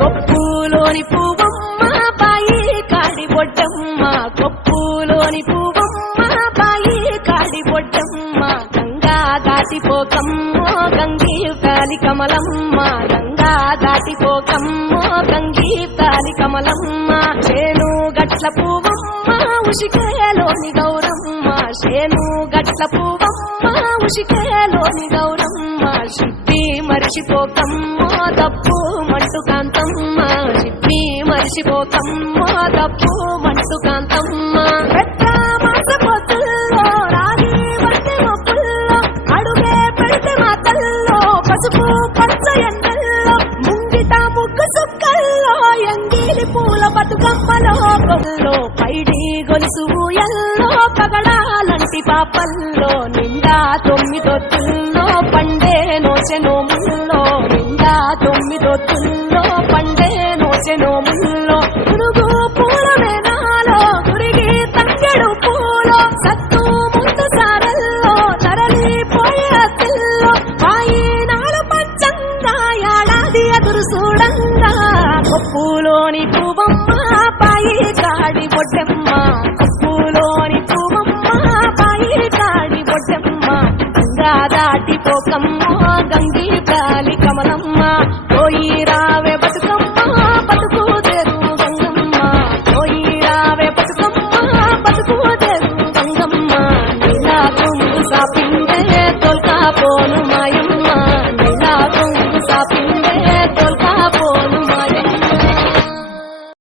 కొప్పులోని పువ్వమ్మ బాయి కాడి బొడ్డమ్మ కొప్పులోని పువ్వమ్మ బాయి కాడి బొడ్డమ్మ గంగా దాటిపోకమ్మో గంగీ తాలి కమలమ్మ గంగా దాటిపోకమ్మో గంగీ తాలి కమలమ్మ చేను గట్ల పువ్వమ్మ ఉషికేలోని గౌరమ్మ చేను గట్ల పువ్వమ్మ ఉషికేలోని గౌరమ్మ సిప్పి మరిచిపోకమ్మో తప్పు మంటు కాంతమ్మ సిప్పి మరిచిపోకమ్మో తప్పు మంటు కాంతమ్మ పెద్ద మాస పొత్తుల్లో రాగి వంటి మొప్పుల్లో అడుగే పెడితే మాతల్లో పసుపు పచ్చ ఎండల్లో ముంగిట ముగ్గు సుక్కల్లో ఎంగిలి పూల బతుకమ్మలో కొల్లో పైడి గొలుసు ఎల్లో పగడాలంటి పాపల్లో నిండా 9 తొత్తుల్లో పండే నోచెనో ముల్లో నిండా 9 తొత్తుల్లో పండే నోచెనో ముల్లో పురుగు పూల మీద